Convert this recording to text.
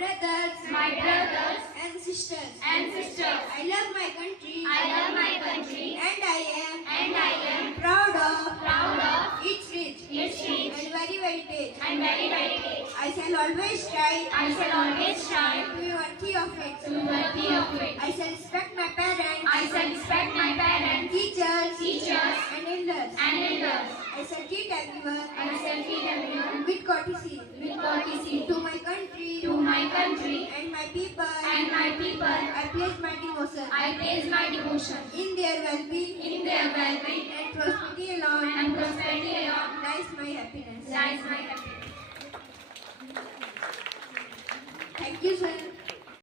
brothers and sisters. I love my country. And I am Proud of its rich its rich and very heritage. and very heritage. I shall always try I shall always try to be worthy of it. to be worthy of it. I shall respect my parents, I shall respect my parents, teachers, and elders. I shall treat everyone I shall treat everyone with courtesy. to To my country my country and my people, I I pledge my devotion. place my devotion In their well-being in their well-being and prosperity alone and prosperity alone lies my happiness. lies my happiness. Thank you, sir.